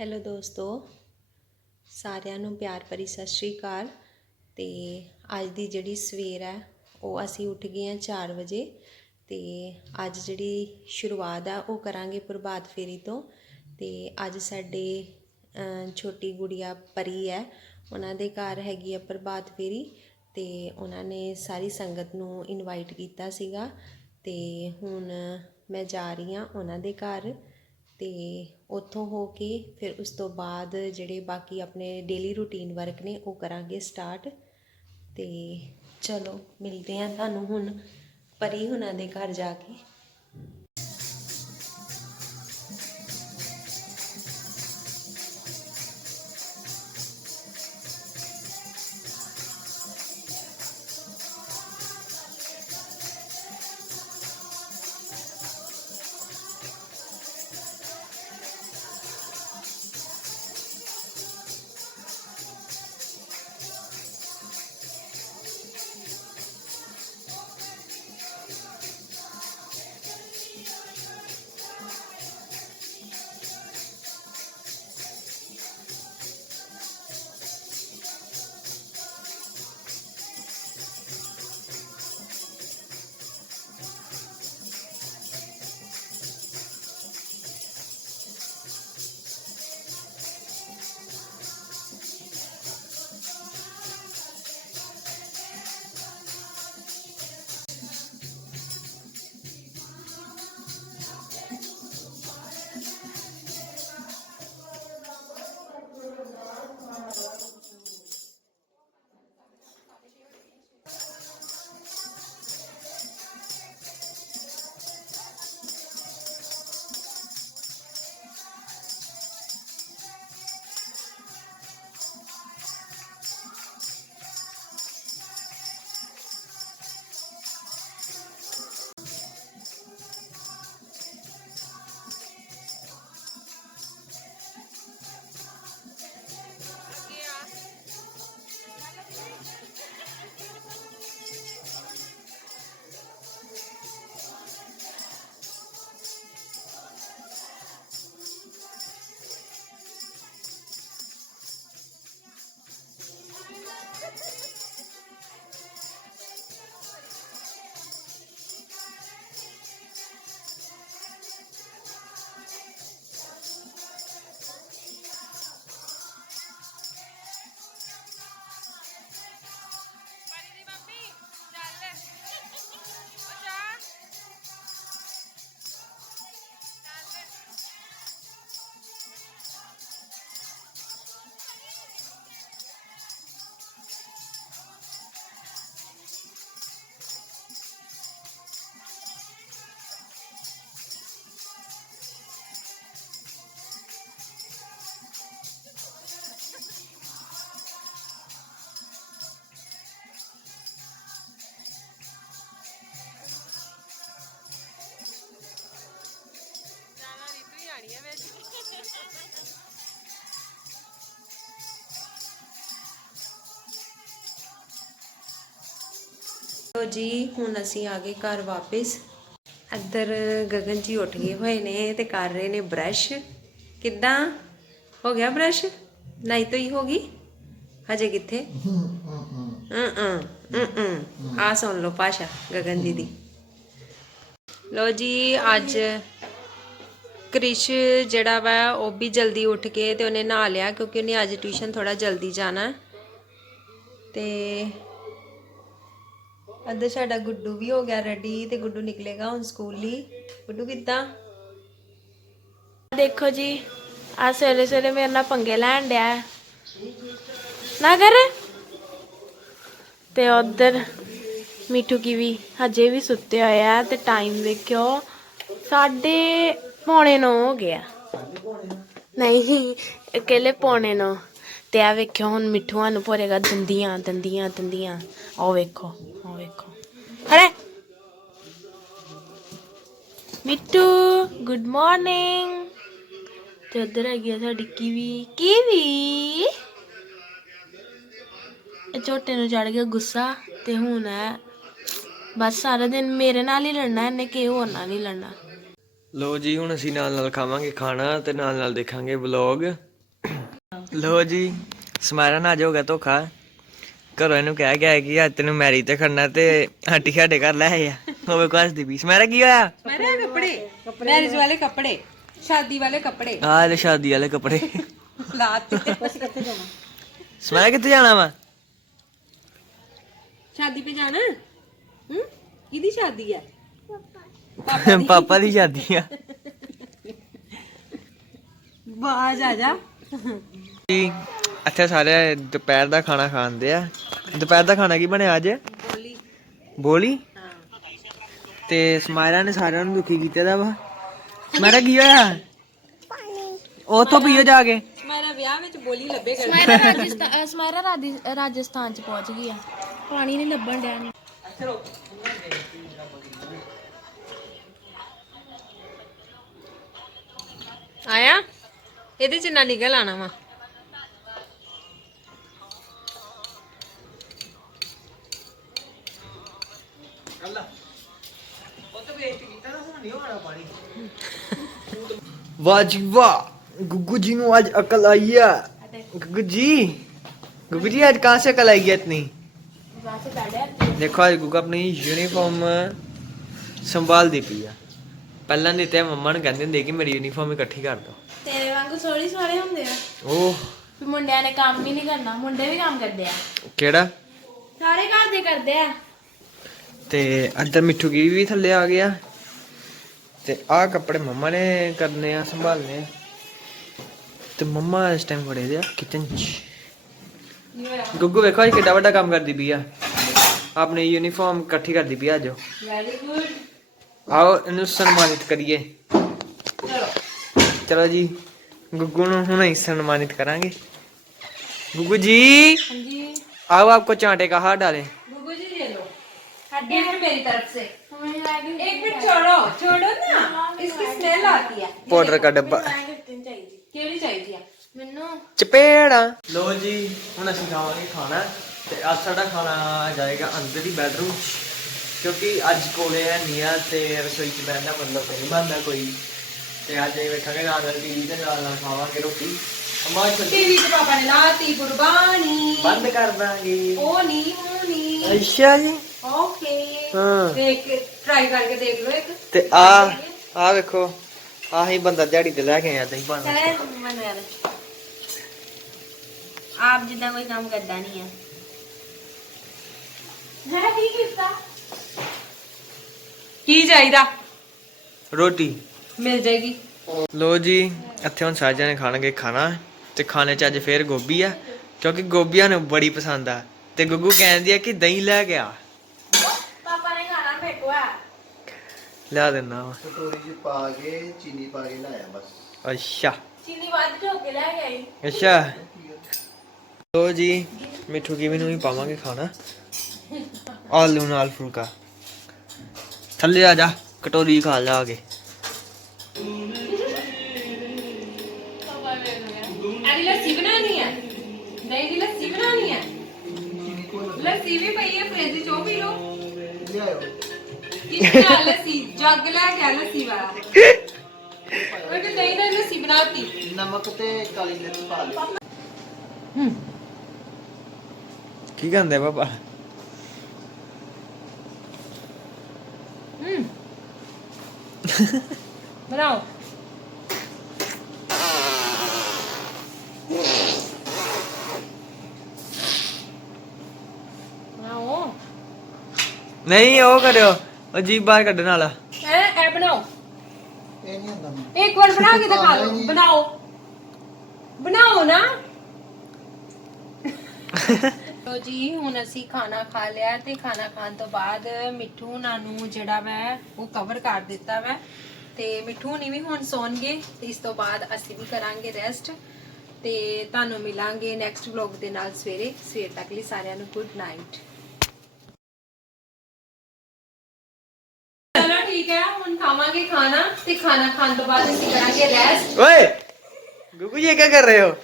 Hello ਦੋਸਤੋ, ਸਾਰਿਆਂ ਨੂੰ ਪਿਆਰ ਭਰੀ ਸਤਿ ਸ਼੍ਰੀ ਅਕਾਲ। ਤੇ ਅੱਜ ਦੀ ਜਿਹੜੀ ਸਵੇਰ ਹੈ, ਉਹ ਅਸੀਂ ਉੱਠ ਗਏ ਹਾਂ 4 ਵਜੇ ਤੇ ਅੱਜ ਜਿਹੜੀ ਸ਼ੁਰੂਆਤ ਆ, ਉਹ ਕਰਾਂਗੇ ਪ੍ਰਭਾਤ ਫੇਰੀ ਤੋਂ। ਤੇ ਅੱਜ ਸਾਡੇ ਛੋਟੀ ਗੁੜੀਆ ਪਰੀ ਹੈ, ਉਹਨਾਂ ਦੇ ਘਰ ਹੈਗੀ ਆ ਪ੍ਰਭਾਤ ਫੇਰੀ ਤੇ ਉਹਨਾਂ ਨੇ ਸਾਰੀ ਸੰਗਤ ਨੂੰ ਇਨਵਾਈਟ ਕੀਤਾ ਸੀਗਾ ਤੇ ਹੁਣ ਮੈਂ ਜਾ ਰਹੀ ਹਾਂ ਉਹਨਾਂ ਦੇ ਘਰ। ਤੇ ਉੱਥੋਂ ਹੋ ਕੇ ਫਿਰ ਉਸ ਤੋਂ ਬਾਅਦ ਜਿਹੜੇ ਬਾਕੀ ਆਪਣੇ ਡੇਲੀ ਰੂਟੀਨ ਵਰਕ ਨੇ ਉਹ ਕਰਾਂਗੇ ਸਟਾਰਟ ਅਤੇ ਚਲੋ ਮਿਲਦੇ ਹਾਂ ਤੁਹਾਨੂੰ ਹੁਣ, ਪਰੀ ਹੁਣਾਂ ਦੇ ਘਰ ਜਾ ਕੇ। ਲੋ ਜੀ, ਹੁਣ ਅਸੀਂ ਆ ਗਏ ਘਰ ਵਾਪਸ। ਇੱਧਰ ਗਗਨ ਜੀ ਉੱਠ ਗਏ ਹੋਏ ਨੇ ਤੇ ਕਰ ਰਹੇ ਨੇ ਬ੍ਰਸ਼ ਕਿੱਦਾਂ? ਹੋ ਗਿਆ ਬ੍ਰਸ਼ ਨਹੀਂ ਤੋਂ ਹੀ ਹੋ ਗਈ? ਹਜੇ ਕਿੱਥੇ? ਆ ਸੁਣ ਲਓ ਪਾਸ਼ਾ ਗਗਨ ਜੀ ਦੀ। ਲੋ ਜੀ, ਅੱਜ ਕ੍ਰਿਸ਼ ਜਿਹੜਾ ਵਾ, ਉਹ ਵੀ ਜਲਦੀ ਉੱਠ ਕੇ ਤੇ ਉਹਨੇ ਨਹਾ ਲਿਆ ਕਿਉਂਕਿ ਉਹਨੇ ਅੱਜ ਟਿਊਸ਼ਨ ਥੋੜਾ ਜਲਦੀ ਜਾਣਾ। ਤੇ ਅੱਧਾ ਸਾਡਾ ਗੁੱਡੂ ਵੀ ਹੋ ਗਿਆ ਰੈਡੀ ਤੇ ਗੁੱਡੂ ਨਿਕਲੇਗਾ ਹੁਣ ਸਕੂਲ ਲਈ। ਗੁੱਡੂ ਕਿੱਦਾਂ? ਦੇਖੋ ਜੀ ਆ ਸਵੇਰੇ ਸਵੇਰੇ ਮੇਰੇ ਨਾਲ ਪੰਗੇ ਲੈਣ ਡਿਆ। ਹੈ। ਨਾ ਕਰ ਤੇ ਉਧਰ ਮਿੱਠੂ ਕੀ ਵੀ ਹਜੇ ਵੀ ਸੁੱਤੇ ਹੋਏ ਆ ਤੇ ਟਾਈਮ ਦੇਖਿਓ ਸਾਢੇ ਪੌਣੇ ਨੌ ਹੋ ਗਿਆ ਨਹੀਂ ਇਕੱਲੇ ਪੌਣੇ ਨੌ। ਤੇ ਆ ਵੇਖਿਓ ਹੁਣ ਮਿੱਠੂਆਂ ਨੂੰ ਭੋਰੇਗਾ ਦੰਦੀਆਂ ਦੰਦੀਆਂ ਦੰਦੀਆਂ। ਉਹ ਵੇਖੋ ਉਹ ਵੇਖੋ। ਅਰੇ ਮਿੱਟੂ ਗੁੱਡ ਮਾਰਨਿੰਗ ਤੇ ਉਧਰ ਹੈਗੀ ਆ ਸਾਡੀ ਕੀਵੀ। ਕੀਵੀ? ਇਹ ਝੋਟੇ ਨੂੰ ਚੜ ਗਿਆ ਗੁੱਸਾ ਤੇ ਹੁਣ ਹੈ, ਬਸ ਸਾਰਾ ਦਿਨ ਮੇਰੇ ਨਾਲ ਹੀ ਲੜਨਾ, ਇਹਨੇ ਕਿ ਹੋਰ ਨਾਲ ਨਹੀਂ ਲੜਨਾ। ਲੋ ਜੀ, ਹੁਣ ਅਸੀਂ ਨਾਲ ਨਾਲ ਖਾਵਾਂਗੇ ਖਾਣਾ ਤੇ ਨਾਲ ਨਾਲ ਦੇਖਾਂਗੇ ਵਲੌਗ ਲੋ ਜੀ ਸਮਾਰਾ ਨਾਲ ਅੱਜ ਹੋ ਗਿਆ ਧੋਖਾ। ਘਰੋਂ ਇਹਨੂੰ ਕਹਿ ਗਿਆ ਕਿ ਅੱਜ ਤੈਨੂੰ ਮੈਰੀ ਤੇ ਖੜਨਾ ਤੇ ਆਂਟੀ ਸਾਡੇ ਘਰ ਲੈ ਆਇਆ। ਹੋਵੇ ਕੁਛ ਦੀ ਵੀ ਸਮਾਰਾ ਕੀ ਹੋਇਆ? ਮੇਰੇ ਕੱਪੜੇ। ਮੈਰਿਜ ਵਾਲੇ ਕੱਪੜੇ ਸ਼ਾਦੀ ਵਾਲੇ ਕੱਪੜੇ। ਆਹ ਲੈ ਸ਼ਾਦੀ ਵਾਲੇ ਕੱਪੜੇ। ਲਾਤੀ। ਬਸ ਕਿੱਥੇ ਜਾਣਾ ਸਮਾਰਾ ਕਿੱਥੇ ਜਾਣਾ ਵਾ? ਸ਼ਾਦੀ पे ਜਾਣਾ? ਹੂੰ? ਕਿਹਦੀ ਸ਼ਾਦੀ ਹੈ ਪਾਪਾ ਦੀ ਸ਼ਾਦੀ ਆ। ਬਾਜ ਆ ਜਾ। ਜੀ ਇੱਥੇ ਸਾਰੇ ਦੁਪਹਿਰ ਦਾ ਖਾਣਾ ਖਾਂਦੇ ਆ। ਦੁਪਹਿਰ ਦਾ ਖਾਣਾ ਕੀ ਬਣਿਆ ਅੱਜ? ਬੋਲੀ। ਬੋਲੀ? ਹਾਂ। ਤੇ ਸਮਾਇਰਾ ਨੇ ਸਾਰਿਆਂ ਨੂੰ ਦੁਖੀ ਕੀਤਾ ਦਾ ਵਾ। ਸਮਾਇਰਾ ਕੀ ਹੋਇਆ? ਉਥੋਂ ਪੀਓ ਜਾ ਕੇ। ਮੇਰਾ ਵਿਆਹ ਵਿੱਚ ਬੋਲੀ ਲੱਭੇ ਕਰ ਸਮਾਇਰਾ ਸਮਾਇਰਾ ਰਾਜਸਥਾਨ ਚ ਪਹੁੰਚ ਗਈ ਆ। ਪਾਣੀ ਨਹੀਂ ਲੱਭਣ ਡਿਆ ਨੇ ਆਇਆ? ਇਹਦੇ ਚ ਨਾ ਨਿਕਲ ਆਣਾ ਵਾ। ਵਾਹ ਜੀ ਵਾਹ ਗੁੱਗੂ ਜੀ ਨੂੰ ਅੱਜ ਅਕਲ ਆਈ ਆ ਗੁੱਗੂ ਜੀ ਗੁੱਗੂ ਜੀ ਅੱਜ ਕਹਾਂ ਸੇ ਅਕਲ आई है इतनी देखो आज गुग्गू अपनी यूनिफॉर्म ਸੰਭਾਲਦੀ ਪਈ ਆ ਪਹਿਲਾਂ ਦੀ ਤੇ ਮੰਮਾ ਨੂੰ ਕਹਿੰਦੇ ਹੁੰਦੇ ਕਿ ਮੇਰੀ ਯੂਨੀਫਾਰਮ ਇਕੱਠੀ ਕਰ ਦੋ ਤੇਰੇ ਵਾਂਗੂ ਸੋਹਣੀ ਸੋਹਣੇ ਹੁੰਦੇ ਆ ਉਹ ਵੀ ਮੁੰਡਿਆਂ ਨੇ ਕੰਮ ਹੀ ਨਹੀਂ ਕਰਨਾ ਮੁੰਡੇ ਵੀ ਕੰਮ ਕਰਦੇ ਆ ਕਿਹੜਾ ਸਾਰੇ ਘਰ ਦੇ ਕਰਦੇ ਆ ਤੇ ਇੱਧਰ ਮਿੱਠੂ ਕੀ ਵੀ ਥੱਲੇ ਆ ਗਿਆ। ਤੇ ਆਹ ਕੱਪੜੇ ਮੰਮਾ ਨੇ ਕਰਨੇ ਆ ਸੰਭਾਲਨੇ ਆ। ਤੇ ਮੰਮਾ ਇਸ ਟਾਈਮ ਬੜੇ ਦੇ ਕਿਚਨ ਚ। ਗੁੱਗੂ ਵੇਖੋ ਇਹ ਕਿੱਡਾ ਵੱਡਾ ਕੰਮ ਕਰਦੀ ਪਈ ਆ। ਆਪਣੀ ਯੂਨੀਫਾਰਮ ਇਕੱਠੀ ਕਰਦੀ ਪਈ ਆ ਅੱਜ। ਵੈਰੀ ਆਓ ਇਹਨੂੰ ਸਨਮਾਨਿਤ ਕਰੀਏ। ਚਲੋ। ਜੀ ਗੁੱਗੂ ਨੂੰ ਹੁਣ ਅਸੀਂ ਸਨਮਾਨਿਤ ਕਰਾਂਗੇ। ਗੁੱਗੂ ਜੀ। ਹਾਂਜੀ। ਆਓ ਆਪਕੋ ਚਾਂਟੇ ਕਾ ਹਾਰ ਡਾਲੇ। एक मिनट मेरी तरफ से ਮੰਮੀ ਨੇ ਲੈ ਕੇ एक मिनट छोड़ो छोड़ो ना इसकी स्मेल आती है पाउडर का डब्बा ਚਾਹੀਦੀ केड़ी चाहिए ਮੈਨੂੰ ਚਪੇੜਾ ਲੋ ਜੀ ਹੁਣ ਅਸੀਂ ਖਾਵਾਂਗੇ ਖਾਣਾ ਤੇ ਅੱਜ ਸਾਡਾ ਖਾਣਾ ਜਾਏਗਾ ਅੰਦਰ ਹੀ ਬੈਡਰੂਮ ਕਿਉਂਕਿ ਅੱਜ ਕੋਲੇ ਹੈ ਨਹੀਂ ਆ ਤੇ ਰਸੋਈ 'ਚ ਬੈਠਣਾ ਮਤਲਬ ਨਹੀਂ ਬਣਦਾ ਕੋਈ ਤੇ ਅੱਜ ਇਹ ਵੇਖਾਂਗੇ ਨਾਲ ਨਾਲ ਟੀਵੀ ਤੇ ਨਾਲ ਨਾਲ ਖਾਵਾਂਗੇ ਰੋਟੀ ਅਮਾ टीवी तो पापा ने लाती कुर्बानी ਬੰਦ ਕਰ ਦਾਂਗੇ ओ नहीं वो नहीं ਅੱਛਾ ਜੀ ਓਕੇ ਤੇ ਆ ਆ ਵੇਖੋ ਆਹੀ ਬੰਦਾ ਦਿਹਾੜੀ ਤੇ ਲੈ ਕੇ ਆਇਆ ਦਹੀਂ ਪਾਣ ਚਲੇ ਮੈਨੂੰ ਆਪ ਜਿੱਦਾਂ ਕੋਈ ਕੰਮ ਕਰਦਾ ਨਹੀਂ ਆ। ਮੈਂ ਕੀ ਕੀਤਾ? ਕੀ ਚਾਹੀਦਾ? ਰੋਟੀ। ਮਿਲ ਜਾਏਗੀ। ਲੋ ਜੀ ਇੱਥੇ ਹੁਣ ਸਾਜਾ ਨੇ ਖਾਣਗੇ ਖਾਣਾ ਤੇ ਖਾਣੇ ਚ ਅੱਜ ਫੇਰ ਗੋਭੀ ਆ ਕਿਉਂਕਿ ਗੋਭੀਆਂ ਨੂੰ ਬੜੀ ਪਸੰਦ ਆ। ਤੇ ਗੁੱਗੂ ਕਹਿੰਦੀ ਆ ਕਿ ਦਹੀਂ ਲੈ ਗਿਆ ਲਿਆ ਦਿੰਦਾ ਵਾ। ਕਟੋਰੀ 'ਚ ਪਾ ਕੇ ਚੀਨੀ ਪਾ ਕੇ ਲਾਇਆ ਬਸ। ਅੱਛਾ। ਚੀਨੀ ਵੱਧ ਢੋਕ ਕੇ ਲੈ ਗਈ ਅੱਛਾ। ਲੋ ਜੀ ਮਿੱਠੂ ਕੀ ਨੂੰ ਵੀ ਪਾਵਾਂਗੇ ਖਾਣਾ। ਆਲੂ ਨਾਲ ਫੁਲਕਾ। ਥੱਲੇ ਆ ਜਾ ਕਟੋਰੀ ਖਾ ਲਾ ਕੇ। ਲੱਸੀ ਵੀ ਪਈ ਹੈ ਫ੍ਰਿਜ 'ਚ ਉਹ ਪੀ ਲਓ। ਇਸ ਤੇ ਲੱਸੀ ਜੱਗ ਲੈ ਕੇ ਆ ਲੱਸੀ ਵਾਲਾ। ਉਹਨੇ ਨਹੀਂ ਨਾ ਲੱਸੀ ਬਣਾਤੀ। ਨਮਕ ਤੇ ਕਾਲੀ ਮਿਰਚ ਪਾ ਲਓ ਕੀ ਕਹਿੰਦੇ ਪਾਪਾ? ਬਣਾਓ। ਬਣਾਓ। ਨਹੀਂ ਉਹ ਕਰਿਓ। ਉਹ ਜੀ ਬਾਹਰ ਕੱਢਣ ਵਾਲਾ। ਜੀ ਹੁਣ ਅਸੀਂ ਖਾਣਾ ਖਾ ਲਿਆ ਤੇ ਖਾਣਾ ਖਾਣ ਤੋਂ ਬਾਅਦ ਮਿੱਠੂ ਨਾ ਜਿਹੜਾ ਵੈ ਉਹ ਕਵਰ ਕਰ ਦਿੱਤਾ ਵੈ। ਤੇ ਮਿੱਠੂ ਨਹੀਂ ਵੀ ਹੁਣ ਸੌਣਗੇ ਤੇ ਇਸ ਤੋਂ ਬਾਅਦ ਅਸੀਂ ਵੀ ਕਰਾਂਗੇ ਰੈਸਟ ਤੇ ਤੁਹਾਨੂੰ ਮਿਲਾਂਗੇ ਨੈਕਸਟ ਵਲੌਗ ਦੇ ਨਾਲ ਸਵੇਰੇ। ਸਵੇਰ ਤੱਕ ਲਈ ਸਾਰਿਆਂ ਨੂੰ ਗੁੱਡ ਨਾਈਟ ਠੀਕ ਹੈ, ਹੁਣ ਖਾਵਾਂਗੇ ਖਾਣਾ ਤੇ ਖਾਣਾ ਖਾਣ ਤੋਂ ਬਾਅਦ ਅਸੀਂ ਕਰਾਂਗੇ ਰੈਸਟ ਓਏ, ਗੁੱਗੂ ਜੀ ਇਹ ਕੀ ਕਰ ਰਹੇ ਹੋ?